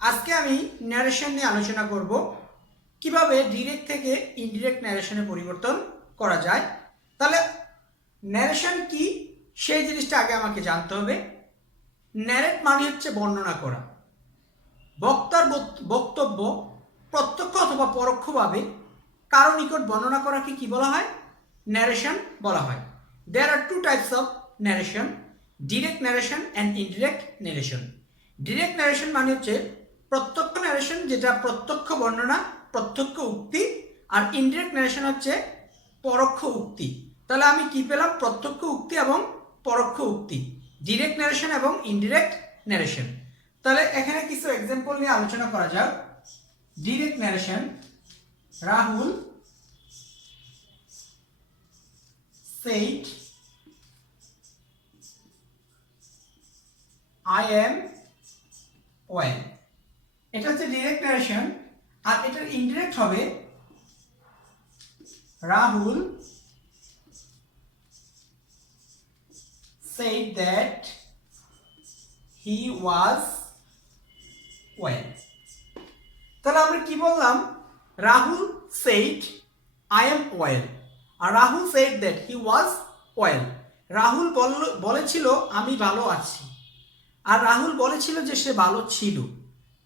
আজকে আমি ন্যারেশন নিয়ে আলোচনা করব কীভাবে ডিরেক্ট থেকে ইনডিরেক্ট ন্যারেশনে পরিবর্তন করা যায়। তাহলে ন্যারেশন কি? সেই জিনিসটা আগে আমাকে জানতে হবে। ন্যারেট মানে হচ্ছে বর্ণনা করা। বক্তার বক্ত- বক্তব্য প্রত্যক্ষ অথবা পরোক্ষভাবে কারও নিকট বর্ণনা করাকে কি বলা হয়? ন্যারেশন বলা হয়। There are two types of narration direct narration and indirect narration direct narration মানে হচ্ছে প্রত্যক্ষ ন্যারেশন যেটা প্রত্যক্ষ বর্ণনা, প্রত্যক্ষ উক্তি, আর ইনডিরেক্ট ন্যারেশন হচ্ছে পরোক্ষ উক্তি। তাহলে আমি কি পেলাম? প্রত্যক্ষ উক্তি এবং পরোক্ষ উক্তি। ডিরেক্ট ন্যারেশন এবং ইনডিরেক্ট ন্যারেশন তাহলে এখানে কিছু এক্সাম্পল নিয়ে আলোচনা করা যাক। Direct narration Rahul said, I am well. এটা হচ্ছে ডিরেক্ট ন্যারেশন আর এটার ইনডিরেক্ট হবে Rahul said that he was well. তাহলে আমরা কি বললাম? Rahul said I am well R Rahul said that he was well Rahul বলেছিল, আমি ভালো আছি। আর রাহুল বলেছিল যে সে ভালো ছিল।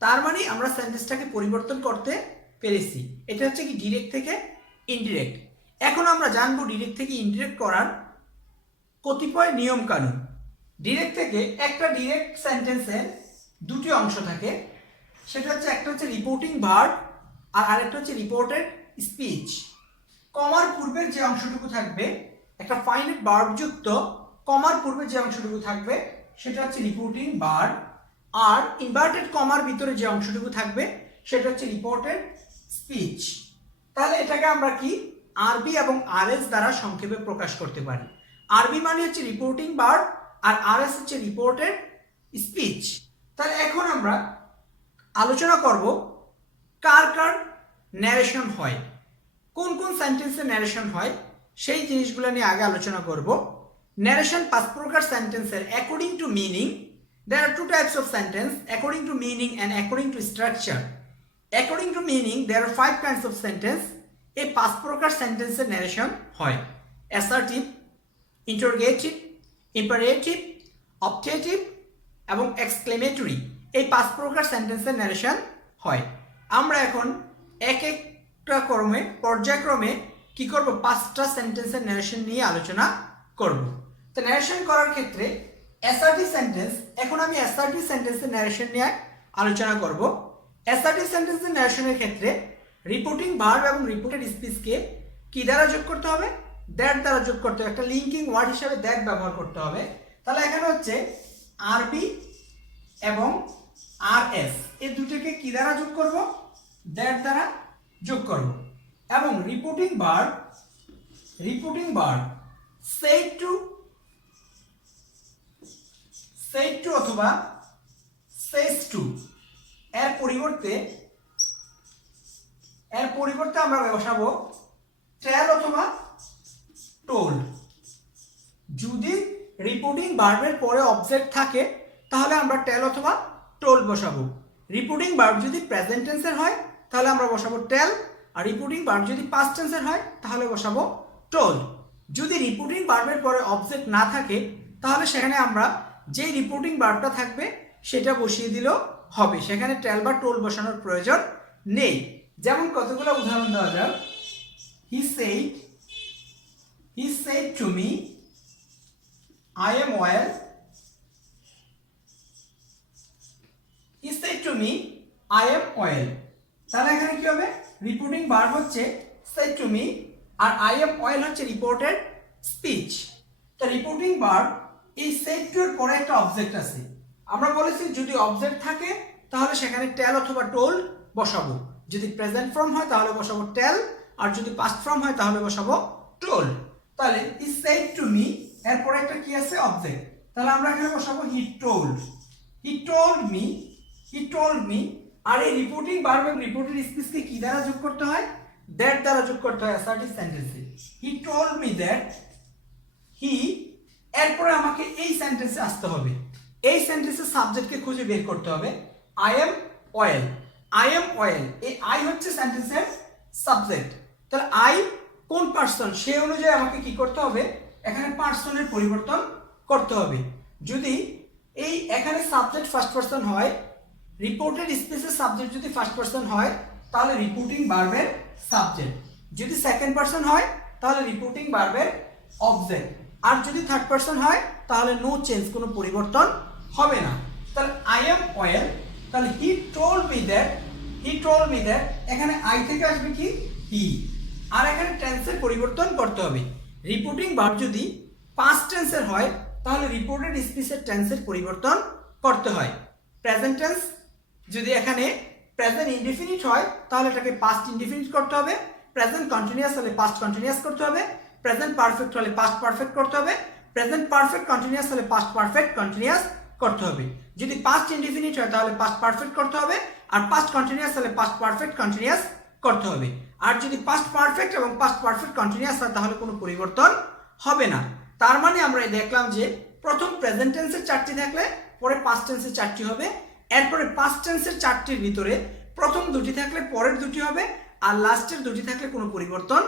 তার মানে আমরা সেন্টেন্সটাকে পরিবর্তন করতে পেরেছি। এটা হচ্ছে কি ডিরেক্ট থেকে ইনডিরেক্ট এখন আমরা জানব ডিরেক্ট থেকে ইনডিরেক্ট করার কতিপয় নিয়ম কানুন ডিরেক্ট থেকে একটা ডিরেক্ট সেন্টেন্সের দুটি অংশ থাকে। সেটা হচ্ছে একটা হচ্ছে রিপোর্টিং ভার্ব আর আরেকটা হচ্ছে রিপোর্টেড স্পিচ কমার পূর্বের যে অংশটুকু থাকবে, একটা ফাইনাইট ভার্ব যুক্ত, কমার পূর্বে যে অংশটুকু থাকবে, সেটা হচ্ছে রিপোর্টিং ভার্ব আর ইনভার্টেড কমার ভিতরে যে অংশটুকু থাকবে, সেটা হচ্ছে রিপোর্টেড স্পিচ তাহলে এটাকে আমরা কি? আরবি এবং আরএস দ্বারা সংক্ষেপে প্রকাশ করতে পারি। আরবি মানে হচ্ছে রিপোর্টিং ভার্ব আর আরএস হচ্ছে রিপোর্টেড স্পিচ তাহলে এখন আমরা আলোচনা করব কার কার ন্যারেশন হয়। কোন কোন সেন্টেন্সে ন্যারেশন হয়, সেই জিনিসগুলো নিয়ে আগে আলোচনা করব। ন্যারেশন পাঁচ প্রকার সেন্টেন্সের according to meaning there are two types of sentence according to meaning and according to structure. According to meaning there are five kinds of sentence. এই পাঁচ প্রকার সেন্টেন্সের ন্যারেশন হয়। অ্যাসার্টিভ ইন্টারোগেটিভ ইম্পারেটিভ অপটেটিভ এবং exclamatory এই পাঁচ প্রকার সেন্টেন্সের ন্যারেশন হয়। আমরা এখন এক একটা ক্রমে পর্যায়ক্রমে কি করব? পাঁচটা সেন্টেন্সের ন্যারেশন নিয়ে আলোচনা করব। তো ন্যারেশন করার ক্ষেত্রে অ্যাসার্টিভ সেন্টেন্স এখন আমি অ্যাসার্টিভ সেন্টেন্সের ন্যারেশন নিয়ে আলোচনা করব। অ্যাসার্টিভ সেন্টেন্সের ন্যারেশনের ক্ষেত্রে রিপোর্টিং ভার্ব এবং রিপোর্টেড স্পিচকে কি দ্বারা যোগ করতে হবে? দ্যাট দ্বারা যোগ করতে হবে। একটা লিঙ্কিং ওয়ার্ড হিসাবে দ্যাট ব্যবহার করতে হবে। তাহলে এখানে হচ্ছে আরবি এবং আর এস এই দুটোকে কি দ্বারা যোগ করব? দ্যাট দ্বারা যোগ করব। এবং reporting verb reporting verb said to said to অথবা সেস টু এর পরিবর্তে এর পরিবর্তে আমরা বসাবো টেল অথবা টোল্ড যদি রিপোর্টিং ভার্বের পরে অবজেক্ট থাকে, তাহলে আমরা টেল অথবা টোল বসাবো। রিপোর্টিং ভার্ব যদি প্রেজেন্ট টেন্সের হয়, তাহলে আমরা বসাবো টেল আর রিপোর্টিং ভার্ব যদি পাস্ট টেন্সের হয়, তাহলে বসাবো টোল যদি রিপোর্টিং ভার্বের পরে অবজেক্ট না থাকে, তাহলে সেখানে আমরা যেই রিপোর্টিং বারটা থাকবে, সেটা বসিয়ে দিলেও হবে। সেখানে টেল বা টোল বসানোর প্রয়োজন নেই। যেমন কতগুলো উদাহরণ দেওয়া যাক। He said he said to me I am well. হি said to me I am well. তাহলে এখানে কি হবে? রিপোর্টিং বার হচ্ছে, said টু মি আর আই এম well হচ্ছে রিপোর্টেড স্পিচ তো রিপোর্টিং ভার্ব এই said to এর পরে একটা অবজেক্ট আছে। আমরা বলেছি যদি অবজেক্ট থাকে, তাহলে সেখানে টেল অথবা টোল বসাবো। যদি প্রেজেন্ট ফর্ম হয়, তাহলে বসাবো টেল আর যদি পাস্ট ফর্ম হয়, তাহলে বসাবো টোল তাহলে ই said to me, এরপরে একটা কি আছে? অবজেক্ট তাহলে আমরা এখানে বসাবো he told he told me he told me আর এই রিপোর্টিং ভার্ব এবং রিপোর্টেড স্পিচকে কি দ্বারা যোগ করতে হয়? দ্যাট দ্বারা যোগ করতে হয় অ্যাসার্টিভ সেন্টেন্সে he told me that he এরপরে আমাকে এই সেন্টেন্সে আসতে হবে। এই সেন্টেন্সের সাবজেক্টকে খুঁজে বের করতে হবে। I am well I am well এই আই হচ্ছে সেন্টেন্সের সাবজেক্ট তাহলে আই কোন পার্সন সে অনুযায়ী আমাকে কি করতে হবে? এখানে পার্সনের পরিবর্তন করতে হবে। যদি এই এখানে সাবজেক্ট ফার্স্ট পার্সন হয় রিপোর্টেড স্পেসের সাবজেক্ট যদি ফার্স্ট পার্সন হয়, তাহলে রিপোর্টিং বার্বের সাবজেক্ট যদি সেকেন্ড পার্সন হয়, তাহলে রিপোর্টিং বার্বের অবজেক্ট আর যদি থার্ড পার্সন হয়, তাহলে নো চেঞ্জ কোনো পরিবর্তন হবে না। তাহলে আই এম অয়েল তাহলে he told me that he told me that এখানে আই থেকে আসবে কি? হি আর এখানে টেন্সের পরিবর্তন করতে হবে। রিপোর্টিং বার যদি পাস্ট টেন্সের হয়, তাহলে রিপোর্টেড স্পিচের টেন্সের পরিবর্তন করতে হয়। প্রেজেন্ট টেন্স যদি এখানে প্রেজেন্ট ইনডিফিনিট হয়, তাহলে এটাকে পাস্ট ইনডিফিনিট করতে হবে। প্রেজেন্ট কন্টিনিউয়াস হলে পাস্ট কন্টিনিউয়াস করতে হবে। প্রেজেন্ট পারফেক্ট হলে পাস্ট পারফেক্ট করতে হবে প্রেজেন্ট পারফেক্ট কন্টিনিউয়াস হলে পাস্ট পারফেক্ট কন্টিনিউয়াস করতে হবে। যদি পাস্ট ইনডিফিনিট হয় তাহলে পাস্ট পারফেক্ট করতে হবে, আর পাস্ট কন্টিনিউয়াস হলে পাস্ট পারফেক্ট কন্টিনিউয়াস করতে হবে। আর যদি পাস্ট পারফেক্ট এবং পাস্ট পারফেক্ট কন্টিনিউয়াস হয় তাহলে কোনো পরিবর্তন হবে না। তার মানে আমরা দেখলাম যে প্রথম প্রেজেন্ট টেন্সের চারটি থাকলে পরে পাস্ট টেন্সের চারটি হবে, এরপরে পাস্ট টেন্সের চারটির ভিতরে প্রথম দুটি থাকলে পরের দুটি হবে, আর লাস্টের দুটি থাকলে কোনো পরিবর্তন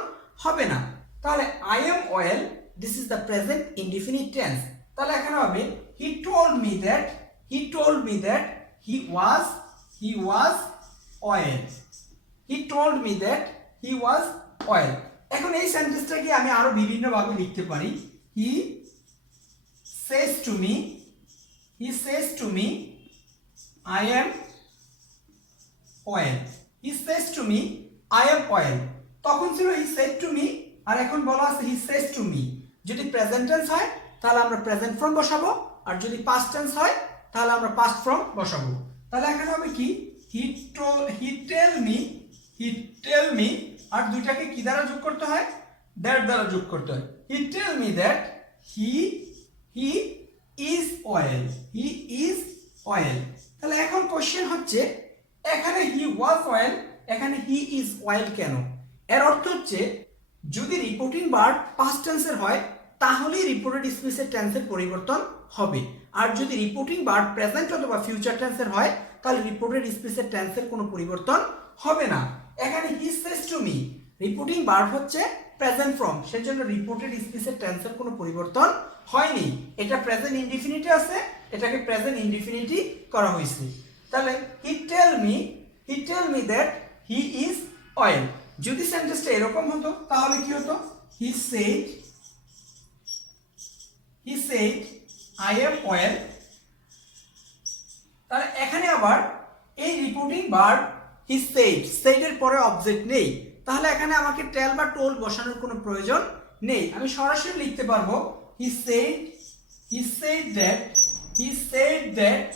হবে না। তাহলে I am well this is the present indefinite tense তাহলে এখানে হবে he told me that he told me that he was he was well he told me that he was well এখন এই সেন্টেন্সটাকে আমি আরও বিভিন্নভাবে লিখতে পারি। He says to me he says to me I am well he says to me I am well তখন ছিল হি সেড টু মি আর এখন বলা আছে হি সেজ টু মি যদি প্রেজেন্ট টেন্স হয়, তাহলে আমরা প্রেজেন্ট ফর্ম বসাবো, আর যদি পাস্ট টেন্স হয়, তাহলে আমরা পাস্ট ফর্ম বসাবো। তাহলে এখানে হবে কি? He to he tell me he tell me আর দুইটাকে কি দ্বারা যোগ করতে হয়? দ্যাট দ্বারা যোগ করতে হয়। He tell me that he he is well he is well তাহলে এখন কোশ্চেন হচ্ছে, এখানে হি ওয়াজ অয়েল এখানে হি ইজ অয়েল কেন? এর অর্থ হচ্ছে যদি রিপোর্টিং বার্ড পাস্ট টেন্সের হয়, তাহলেই রিপোর্টেড স্পেসের টেন্সের পরিবর্তন হবে। আর যদি রিপোর্টিং বার্ড প্রেজেন্ট অথবা ফিউচার টেন্সের হয়, তাহলে রিপোর্টেড স্পেসের টেন্সের কোনো পরিবর্তন হবে না। এখানে he says to me reporting bird হচ্ছে প্রেজেন্ট ফর্ম সেজন্য রিপোর্টেড স্পেসের টেন্সের কোনো পরিবর্তন হয়নি। এটা প্রেজেন্ট ইনডিফিনিটি আছে, এটাকে প্রেজেন্ট ইনডিফিনিটি করা হয়েছে। তাহলে he tell me he tell me that he is well যদি সেন্টেন্সটা এরকম হতো, তাহলে কি হতো? He said he said I am well তাহলে এখানে আবার এই রিপোর্টিং বার হি সেড সেডের পরে অবজেক্ট নেই। তাহলে এখানে আমাকে টেল বা টোল বসানোর কোনো প্রয়োজন নেই। আমি সরাসরি লিখতে পারব he said he said that he said that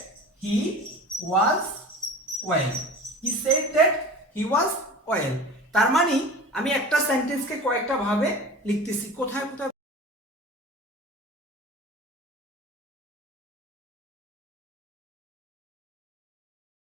he was well he said that he was well তার মানে আমি একটা সেন্টেন্সকে কয়েকটা ভাবে লিখতেছি। কোথায় কোথায়